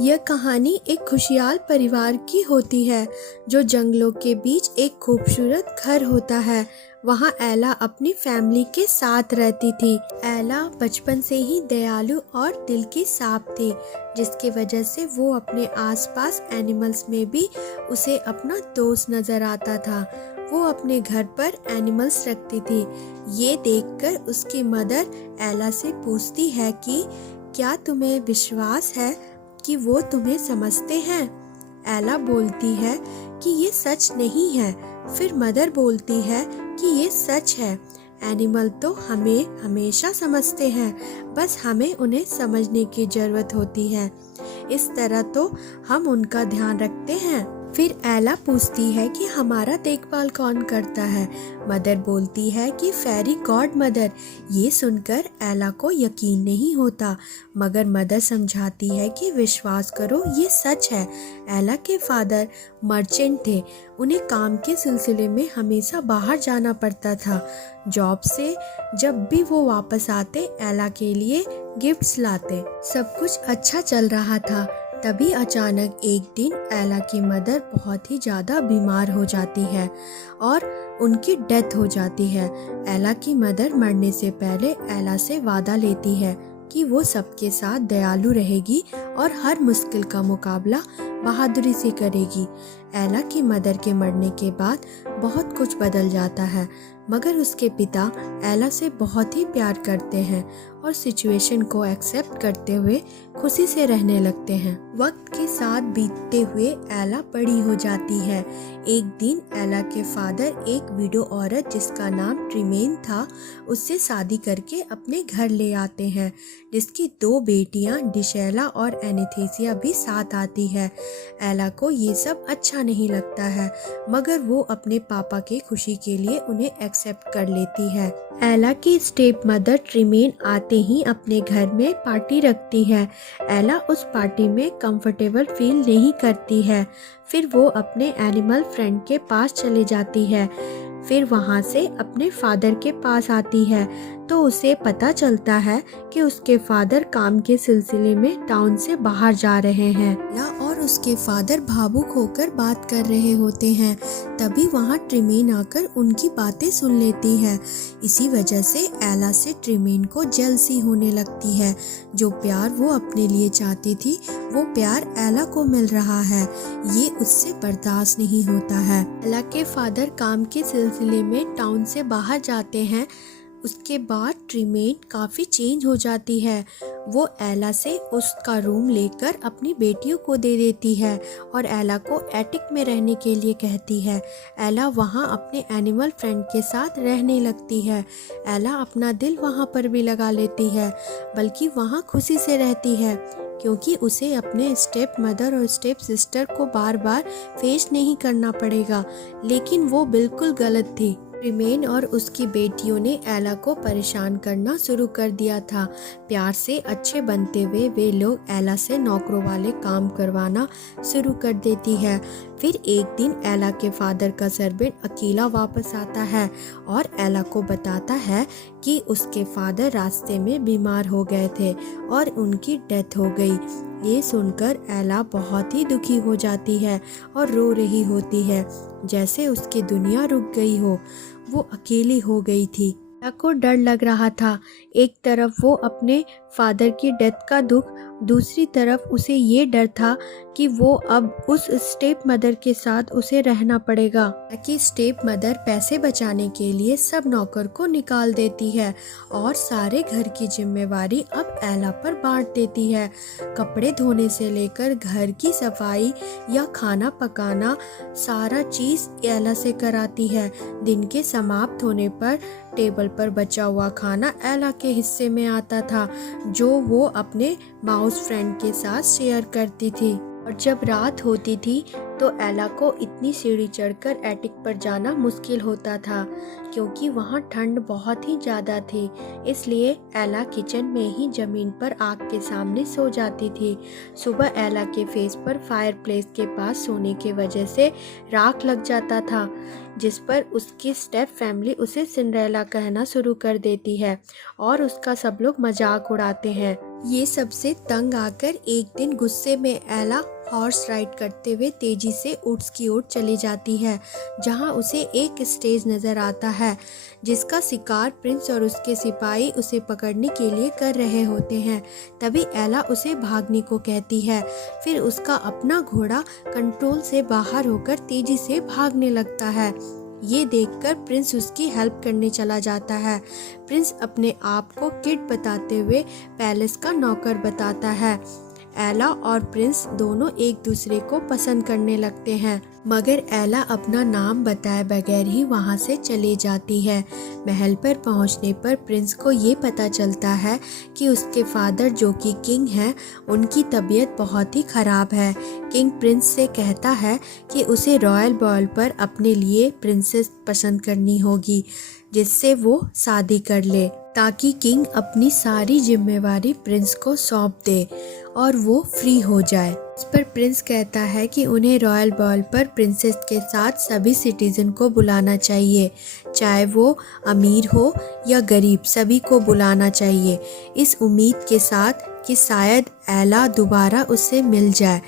यह कहानी एक खुशहाल परिवार की होती है जो जंगलों के बीच एक खूबसूरत घर होता है। वहाँ एला अपनी फैमिली के साथ रहती थी। एला बचपन से ही दयालु और दिल की साफ थी, जिसकी वजह से वो अपने आसपास एनिमल्स में भी उसे अपना दोस्त नजर आता था। वो अपने घर पर एनिमल्स रखती थी। ये देखकर उसकी मदर एला से पूछती है कि क्या तुम्हें विश्वास है कि वो तुम्हें समझते हैं। एला बोलती है कि ये सच नहीं है। फिर मदर बोलती है कि ये सच है। एनिमल तो हमें हमेशा समझते हैं, बस हमें उन्हें समझने की जरूरत होती है। इस तरह तो हम उनका ध्यान रखते हैं। फिर एला पूछती है कि हमारा देखभाल कौन करता है। मदर बोलती है कि फेरी गॉड मदर। ये सुनकर एला को यकीन नहीं होता, मगर मदर समझाती है कि विश्वास करो, ये सच है। एला के फादर मर्चेंट थे। उन्हें काम के सिलसिले में हमेशा बाहर जाना पड़ता था। जॉब से जब भी वो वापस आते, एला के लिए गिफ्ट्स लाते। सब कुछ अच्छा चल रहा था। तभी अचानक एक दिन एला की मदर बहुत ही ज़्यादा बीमार हो जाती है और उनकी डेथ हो जाती है। एला की मदर मरने से पहले एला से वादा लेती है कि वो सबके साथ दयालु रहेगी और हर मुश्किल का मुकाबला बहादुरी से करेगी। एला की मदर के मरने के बाद बहुत कुछ बदल जाता है, मगर उसके पिता एला से बहुत ही प्यार करते हैं और सिचुएशन को एक्सेप्ट करते हुए खुशी से रहने लगते हैं। वक्त के साथ बीतते हुए एला बड़ी हो जाती है। एक दिन एला के फादर एक विडो औरत जिसका नाम ट्रिमेन था, उससे शादी करके अपने घर ले आते हैं, जिसकी 2 बेटियां डिशेला और एनेस्थीसिया भी साथ आती है। एला को ये सब अच्छा नहीं लगता है, मगर वो अपने पापा की खुशी के लिए उन्हें एक्सेप्ट कर लेती है। एला की स्टेप मदर ट्रिमेन आते ही अपने घर में पार्टी रखती है। एला उस पार्टी में कंफर्टेबल फील नहीं करती है। फिर वो अपने एनिमल फ्रेंड के पास चले जाती है। फिर वहाँ से अपने फादर के पास आती है तो उसे पता चलता है कि उसके फादर काम के सिलसिले में टाउन से बाहर जा रहे हैं। एला और उसके फादर भावुक होकर बात कर रहे होते हैं। तभी वहाँ ट्रिमेन आकर उनकी बातें सुन लेती है। इसी वजह से एला से ट्रिमेन को जेलसी होने लगती है। जो प्यार वो अपने लिए चाहती थी, वो प्यार एला को मिल रहा है। ये उससे बर्दाश्त नहीं होता है। एला के फादर काम के सिलसिले में टाउन से बाहर जाते हैं। उसके बाद ट्रिमेन काफ़ी चेंज हो जाती है। वो एला से उसका रूम लेकर अपनी बेटियों को दे देती है और एला को एटिक में रहने के लिए कहती है। एला वहाँ अपने एनिमल फ्रेंड के साथ रहने लगती है। एला अपना दिल वहाँ पर भी लगा लेती है, बल्कि वहाँ खुशी से रहती है, क्योंकि उसे अपने स्टेप मदर और स्टेप सिस्टर को बार बार फेस नहीं करना पड़ेगा। लेकिन वो बिल्कुल गलत थी। ट्रिमेन और उसकी बेटियों ने एला को परेशान करना शुरू कर दिया था। प्यार से अच्छे बनते हुए वे लोग एला से नौकरों वाले काम करवाना शुरू कर देती है। फिर एक दिन एला के फादर का सर्वेंट अकेला वापस आता है और एला को बताता है कि उसके फादर रास्ते में बीमार हो गए थे और उनकी डेथ हो गई। ये सुनकर एला बहुत ही दुखी हो जाती है और रो रही होती है, जैसे उसकी दुनिया रुक गई हो। वो अकेली हो गई थी। एला को डर लग रहा था। एक तरफ वो अपने फादर की डेथ का दुख, दूसरी तरफ उसे ये डर था कि वो अब उस स्टेप मदर के साथ उसे रहना पड़ेगा। कि स्टेप मदर पैसे बचाने के लिए सब नौकर को निकाल देती है और सारे घर की जिम्मेवारी अब एला पर बांट देती है। कपड़े धोने से लेकर घर की सफाई या खाना पकाना, सारा चीज एला से कराती है। दिन के समाप्त होने पर टेबल पर बचा हुआ खाना एला के हिस्से में आता था, जो वो अपने माउस फ्रेंड के साथ शेयर करती थी। और जब रात होती थी तो एला को इतनी सीढ़ी चढ़कर एटिक पर जाना मुश्किल होता था, क्योंकि वहाँ ठंड बहुत ही ज़्यादा थी। इसलिए एला किचन में ही ज़मीन पर आग के सामने सो जाती थी। सुबह एला के फेस पर फायरप्लेस के पास सोने की वजह से राख लग जाता था, जिस पर उसकी स्टेप फैमिली उसे सिंड्रेला कहना शुरू कर देती है और उसका सब लोग मजाक उड़ाते हैं। ये सबसे तंग आकर एक दिन गुस्से में एला हॉर्स राइड करते हुए तेजी से उड्स की ओर चली जाती है, जहां उसे एक स्टेज नजर आता है जिसका शिकार प्रिंस और उसके सिपाही उसे पकड़ने के लिए कर रहे होते हैं। तभी एला उसे भागने को कहती है। फिर उसका अपना घोड़ा कंट्रोल से बाहर होकर तेजी से भागने लगता है। ये देखकर प्रिंस उसकी हेल्प करने चला जाता है। प्रिंस अपने आप को किड बताते हुए पैलेस का नौकर बताता है। एला और प्रिंस दोनों एक दूसरे को पसंद करने लगते हैं, मगर एला अपना नाम बताए बगैर ही वहां से चली जाती है। महल पर पहुंचने पर प्रिंस को ये पता चलता है कि उसके फादर, जो कि किंग हैं, उनकी तबीयत बहुत ही खराब है। किंग प्रिंस से कहता है कि उसे रॉयल बॉल पर अपने लिए प्रिंसेस पसंद करनी होगी, जिससे वो शादी कर ले, ताकि किंग अपनी सारी जिम्मेवारी प्रिंस को सौंप दे और वो फ्री हो जाए। इस पर प्रिंस कहता है कि उन्हें रॉयल बॉल पर प्रिंसेस के साथ सभी सिटीजन को बुलाना चाहिए, चाहे वो अमीर हो या गरीब, सभी को बुलाना चाहिए, इस उम्मीद के साथ कि शायद एला दोबारा उससे मिल जाए।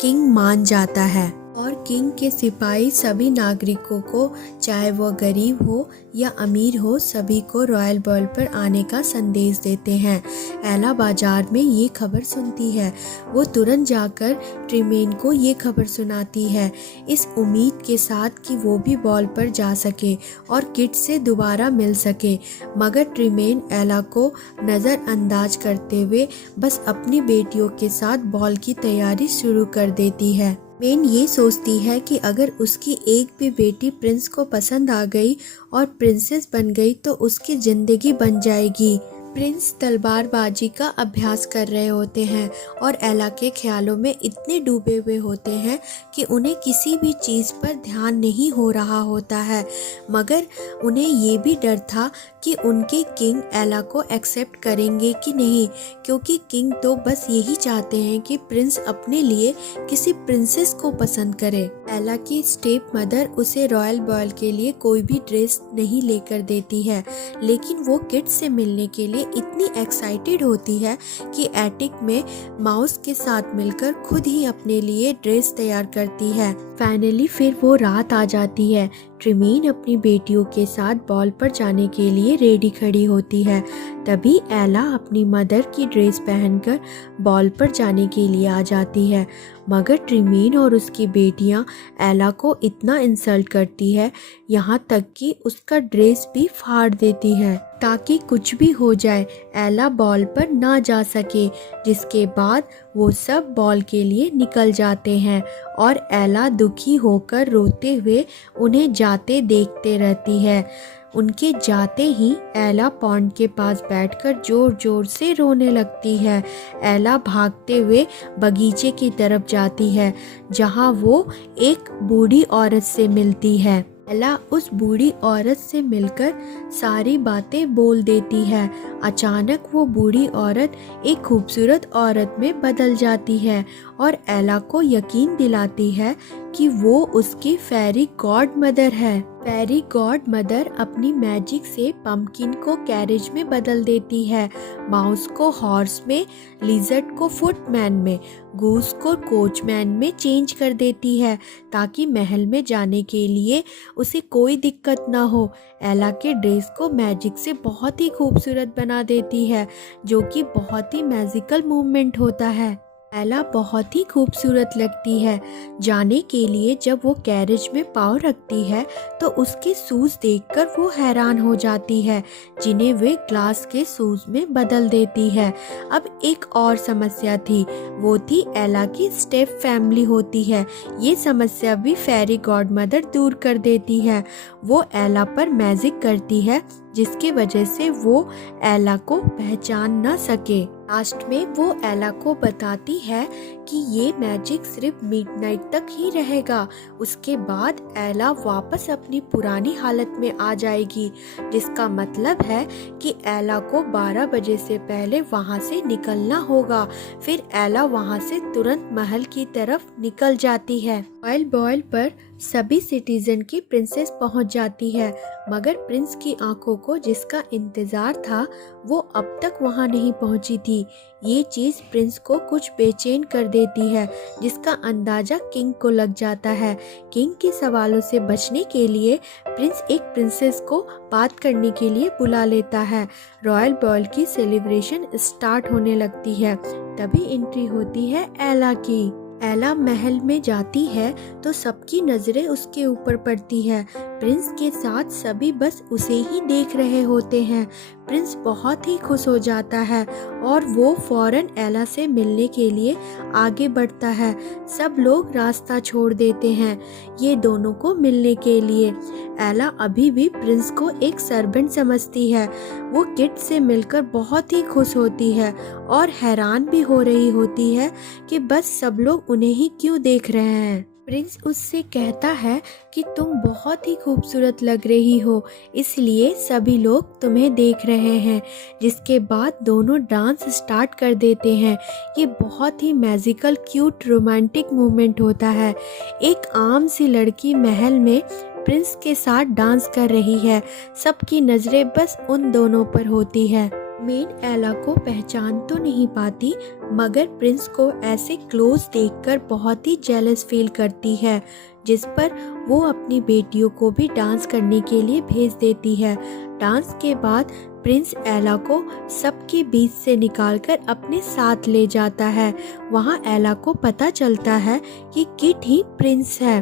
किंग मान जाता है और किंग के सिपाही सभी नागरिकों को, चाहे वो गरीब हो या अमीर हो, सभी को रॉयल बॉल पर आने का संदेश देते हैं। एला बाजार में ये खबर सुनती है। वो तुरंत जाकर ट्रीमेन को ये खबर सुनाती है, इस उम्मीद के साथ कि वो भी बॉल पर जा सके और किड से दोबारा मिल सके। मगर ट्रीमेन एला को नज़रअंदाज करते हुए बस अपनी बेटियों के साथ बॉल की तैयारी शुरू कर देती है। मेन ये सोचती है कि अगर उसकी एक भी बेटी प्रिंस को पसंद आ गई और प्रिंसेस बन गई तो उसकी जिंदगी बन जाएगी। प्रिंस तलवारबाजी का अभ्यास कर रहे होते हैं और एला के ख्यालों में इतने डूबे हुए होते हैं कि उन्हें किसी भी चीज़ पर ध्यान नहीं हो रहा होता है। मगर उन्हें ये भी डर था कि उनके किंग एला को एक्सेप्ट करेंगे कि नहीं, क्योंकि किंग तो बस यही चाहते हैं कि प्रिंस अपने लिए किसी प्रिंसेस को पसंद करे। एला की स्टेप मदर उसे रॉयल बॉल के लिए कोई भी ड्रेस नहीं लेकर देती है, लेकिन वो किड से मिलने के लिए इतनी एक्साइटेड होती है कि एटिक में माउस के साथ मिलकर खुद ही अपने लिए ड्रेस तैयार करती है। फाइनली फिर वो रात आ जाती है। ट्रीमेन अपनी बेटियों के साथ बॉल पर जाने के लिए रेडी खड़ी होती है। तभी एला अपनी मदर की ड्रेस पहनकर बॉल पर जाने के लिए आ जाती है, मगर ट्रीमेन और उसकी बेटियां एला को इतना इंसल्ट करती है, यहाँ तक कि उसका ड्रेस भी फाड़ देती है ताकि कुछ भी हो जाए, एला बॉल पर ना जा सके। जिसके बाद वो सब बॉल के लिए निकल जाते हैं और एला दुखी होकर रोते हुए उन्हें जाते देखते रहती है। उनके जाते ही एला पॉन्ड के पास बैठकर जोर जोर से रोने लगती है। एला भागते हुए बगीचे की तरफ जाती है, जहां वो एक बूढ़ी औरत से मिलती है। एला उस बूढ़ी औरत से मिलकर सारी बातें बोल देती है। अचानक वो बूढ़ी औरत एक खूबसूरत औरत में बदल जाती है और एला को यकीन दिलाती है कि वो उसकी फेरी गॉड मदर है। फेरी गॉड मदर अपनी मैजिक से पंपकिन को कैरेज में बदल देती है, माउस को हॉर्स में, लिजर्ड को फुटमैन में, गूस को कोचमैन में चेंज कर देती है, ताकि महल में जाने के लिए उसे कोई दिक्कत ना हो। एला के ड्रेस को मैजिक से बहुत ही खूबसूरत बना देती है, जो कि बहुत ही मैजिकल मूवमेंट होता है। एला बहुत ही खूबसूरत लगती है। जाने के लिए जब वो कैरेज में पाँव रखती है तो उसके शूज देखकर वो हैरान हो जाती है, जिन्हें वे ग्लास के शूज में बदल देती है। अब एक और समस्या थी, वो थी एला की स्टेप फैमिली होती है। ये समस्या भी फेरी गॉड मदर दूर कर देती है। वो एला पर मैजिक करती है, जिसकी वजह से वो एला को पहचान न सके। लास्ट में वो एला को बताती है कि ये मैजिक सिर्फ मिडनाइट तक ही रहेगा, उसके बाद एला वापस अपनी पुरानी हालत में आ जाएगी, जिसका मतलब है कि एला को 12 बजे से पहले वहाँ से निकलना होगा। फिर एला वहाँ से तुरंत महल की तरफ निकल जाती है। रॉयल बॉल पर सभी सिटीजन की प्रिंसेस पहुंच जाती है, मगर प्रिंस की आंखों को जिसका इंतजार था वो अब तक वहां नहीं पहुंची थी। ये चीज प्रिंस को कुछ बेचैन कर देती है, जिसका अंदाजा किंग को लग जाता है। किंग के सवालों से बचने के लिए प्रिंस एक प्रिंसेस को बात करने के लिए बुला लेता है। रॉयल बॉल की सेलिब्रेशन स्टार्ट होने लगती है। तभी एंट्री होती है एला की। एला महल में जाती है तो सबकी नजरें उसके ऊपर पड़ती है। प्रिंस के साथ सभी बस उसे ही देख रहे होते हैं। प्रिंस बहुत ही खुश हो जाता है और वो फौरन एला से मिलने के लिए आगे बढ़ता है। सब लोग रास्ता छोड़ देते हैं ये दोनों को मिलने के लिए। एला अभी भी प्रिंस को एक सर्वेंट समझती है। वो किट से मिलकर बहुत ही खुश होती है और हैरान भी हो रही होती है कि बस सब लोग उन्हें ही क्यों देख रहे हैं। प्रिंस उससे कहता है कि तुम बहुत ही खूबसूरत लग रही हो, इसलिए सभी लोग तुम्हें देख रहे हैं। जिसके बाद दोनों डांस स्टार्ट कर देते हैं। ये बहुत ही मैजिकल क्यूट रोमांटिक मोमेंट होता है। एक आम सी लड़की महल में प्रिंस के साथ डांस कर रही है। सबकी नजरें बस उन दोनों पर होती है। मेन एला को पहचान तो नहीं पाती, मगर प्रिंस को ऐसे क्लोज देखकर बहुत ही जेलस फील करती है, जिस पर वो अपनी बेटियों को भी डांस करने के लिए भेज देती है। डांस के बाद प्रिंस एला को सबके बीच से निकालकर अपने साथ ले जाता है। वहाँ एला को पता चलता है कि किट ही प्रिंस है।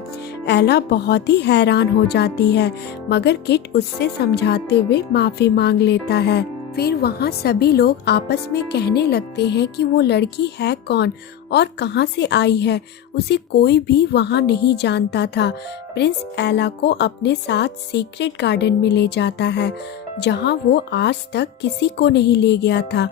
एला बहुत ही हैरान हो जाती है, मगर किट उससे समझाते हुए माफी मांग लेता है। फिर वहाँ सभी लोग आपस में कहने लगते हैं कि वो लड़की है कौन और कहाँ से आई है। उसे कोई भी वहाँ नहीं जानता था। प्रिंस एला को अपने साथ सीक्रेट गार्डन में ले जाता है, जहाँ वो आज तक किसी को नहीं ले गया था।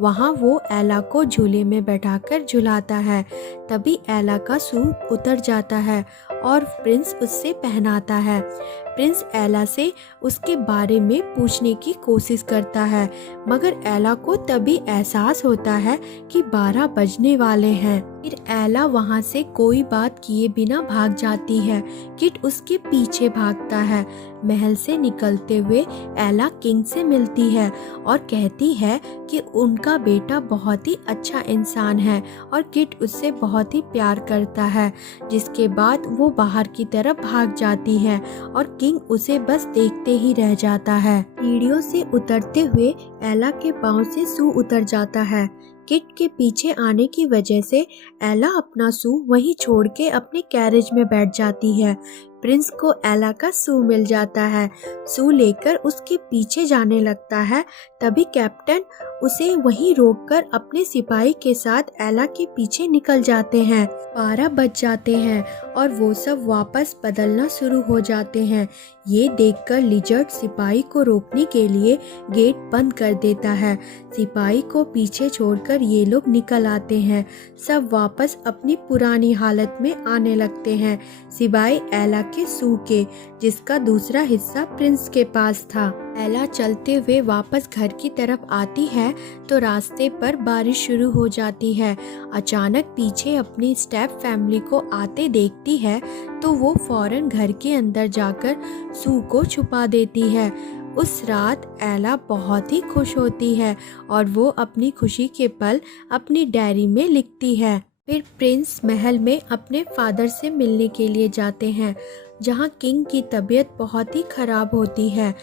वहाँ वो एला को झूले में बैठाकर झुलाता है। तभी एला का सूट उतर जाता है और प्रिंस उससे पहनाता है। प्रिंस एला से उसके बारे में पूछने की कोशिश करता है, मगर एला को तभी एहसास होता है कि 12 बजने वाले हैं। फिर एला वहाँ से कोई बात किए बिना भाग जाती है। किट उसके पीछे भागता है। महल से निकलते हुए एला किंग से मिलती है और कहती है कि उनका बेटा बहुत ही अच्छा इंसान है और किट उससे बहुत ही प्यार करता है। जिसके बाद वो बाहर की तरफ भाग जाती है और किंग उसे बस देखते ही रह जाता है। सीढ़ियों से उतरते हुए एला के पाँव से सू उतर जाता है। किट के पीछे आने की वजह से एला अपना सू वहीं छोड़ के अपने कैरेज में बैठ जाती है। प्रिंस को एला का सू मिल जाता है। सू लेकर उसके पीछे जाने लगता है। तभी कैप्टन उसे वहीं रोककर अपने सिपाही के साथ एला के पीछे निकल जाते हैं। 12 बज जाते हैं और वो सब वापस बदलना शुरू हो जाते हैं। ये देखकर लिजर्ड सिपाही को रोकने के लिए गेट बंद कर देता है। सिपाही को पीछे छोड़कर ये लोग निकल आते हैं। सब वापस अपनी पुरानी हालत में आने लगते हैं, सिवाय एला के सू के, जिसका दूसरा हिस्सा प्रिंस के पास था। एला चलते हुए वापस घर की तरफ आती है तो रास्ते पर बारिश शुरू हो जाती है। अचानक पीछे अपनी स्टेप फैमिली को आते देखती है तो वो फौरन घर के अंदर जाकर सू को छुपा देती है। उस रात एला बहुत ही खुश होती है और वो अपनी खुशी के पल अपनी डायरी में लिखती है। फिर प्रिंस महल में अपने फादर से मिलने के लिए जाते हैं, जहाँ किंग की तबीयत बहुत ही खराब होती है।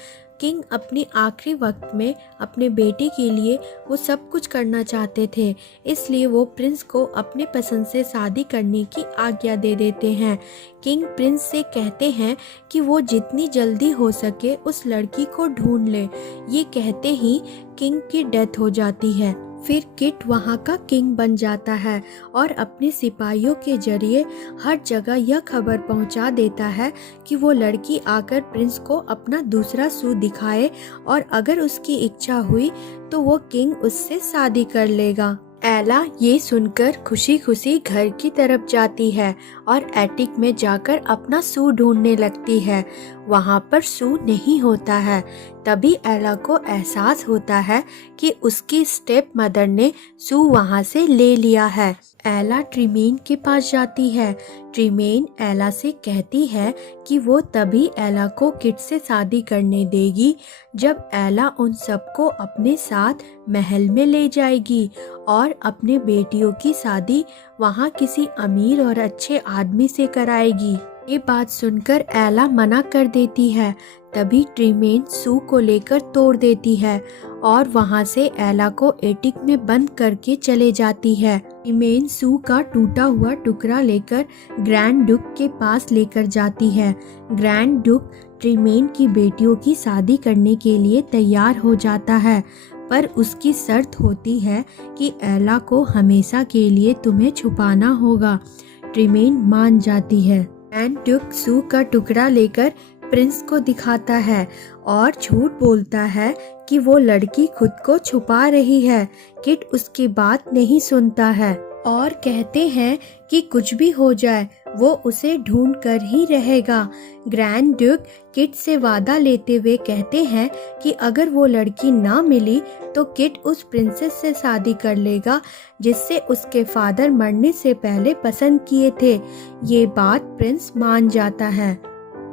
किंग अपने आखिरी वक्त में अपने बेटे के लिए वो सब कुछ करना चाहते थे, इसलिए वो प्रिंस को अपने पसंद से शादी करने की आज्ञा दे देते हैं। किंग प्रिंस से कहते हैं कि वो जितनी जल्दी हो सके उस लड़की को ढूंढ ले। ये कहते ही किंग की डेथ हो जाती है। फिर किट वहाँ का किंग बन जाता है और अपने सिपाहियों के जरिए हर जगह यह खबर पहुँचा देता है कि वो लड़की आकर प्रिंस को अपना दूसरा सू दिखाए और अगर उसकी इच्छा हुई तो वो किंग उससे शादी कर लेगा। एला ये सुनकर खुशी खुशी घर की तरफ जाती है और एटिक में जाकर अपना सू ढूंढने लगती है। वहाँ पर सू नहीं होता है। तभी एला को एहसास होता है कि उसकी स्टेप मदर ने सू वहाँ से ले लिया है। एला ट्रीमेन के पास जाती है। ट्रीमेन एला से कहती है कि वो तभी एला को किट से शादी करने देगी जब एला उन सबको अपने साथ महल में ले जाएगी और अपने बेटियों की शादी वहाँ किसी अमीर और अच्छे आदमी से कराएगी। ये बात सुनकर एला मना कर देती है। तभी ट्रीमेन सू को लेकर तोड़ देती है और वहाँ से एला को एटिक में बंद करके चले जाती है। ट्रीमेन सू का टूटा हुआ टुकड़ा लेकर ग्रैंड डुक के पास लेकर जाती है। ग्रैंड डुक ट्रीमेन की बेटियों की शादी करने के लिए तैयार हो जाता है, पर उसकी शर्त होती है कि एला को हमेशा के लिए तुम्हें छुपाना होगा। ट्रीमेन मान जाती है। ग्रैंड डुक सू का टुकड़ा लेकर प्रिंस को दिखाता है और झूठ बोलता है कि वो लड़की खुद को छुपा रही है। किट उसकी बात नहीं सुनता है और कहते हैं कि कुछ भी हो जाए वो उसे ढूंढ कर ही रहेगा। ग्रैंड ड्यूक किट से वादा लेते हुए कहते हैं कि अगर वो लड़की ना मिली तो किट उस प्रिंसेस से शादी कर लेगा जिससे उसके फादर मरने से पहले पसंद किए थे। ये बात प्रिंस मान जाता है।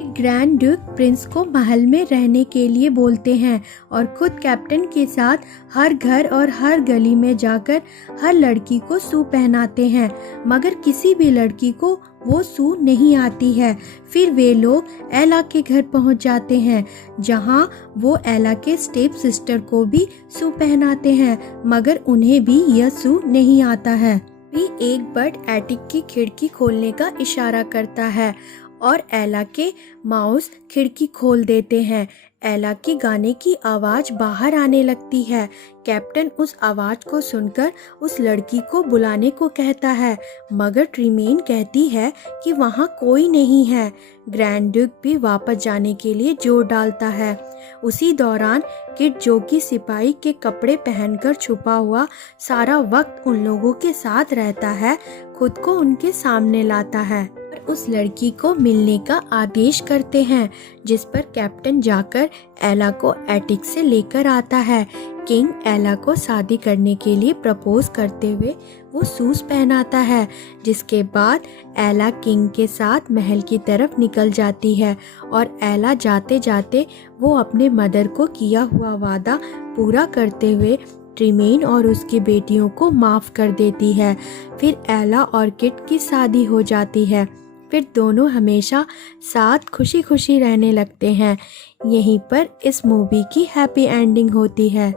ग्रैंड ड्यूक प्रिंस को महल में रहने के लिए बोलते हैं और खुद कैप्टन के साथ हर घर और हर गली में जाकर हर लड़की को सू पहनाते हैं, मगर किसी भी लड़की को वो सू नहीं आती है। फिर वे लोग एला के घर पहुंच जाते हैं जहां वो एला के स्टेप सिस्टर को भी सू पहनाते हैं, मगर उन्हें भी यह सू नहीं आता है। भी एक बर्ड एटिक की खिड़की खोलने का इशारा करता है और एला के माउस खिड़की खोल देते हैं। एला की गाने की आवाज़ बाहर आने लगती है। कैप्टन उस आवाज़ को सुनकर उस लड़की को बुलाने को कहता है, मगर ट्रीमेन कहती है कि वहाँ कोई नहीं है। ग्रैंड ड्यूक भी वापस जाने के लिए जोर डालता है। उसी दौरान किट, जो कि सिपाही के कपड़े पहनकर छुपा हुआ सारा वक्त उन लोगों के साथ रहता है, खुद को उनके सामने लाता है। उस लड़की को मिलने का आदेश करते हैं, जिस पर कैप्टन जाकर एला को एटिक से लेकर आता है। किंग एला को शादी करने के लिए प्रपोज करते हुए वो शूज पहनाता है, जिसके बाद एला किंग के साथ महल की तरफ निकल जाती है और एला जाते जाते वो अपने मदर को किया हुआ वादा पूरा करते हुए ट्रीमेन और उसकी बेटियों को माफ़ कर देती है। फिर एला और किट की शादी हो जाती है। फिर दोनों हमेशा साथ खुशी खुशी रहने लगते हैं। यहीं पर इस मूवी की हैप्पी एंडिंग होती है।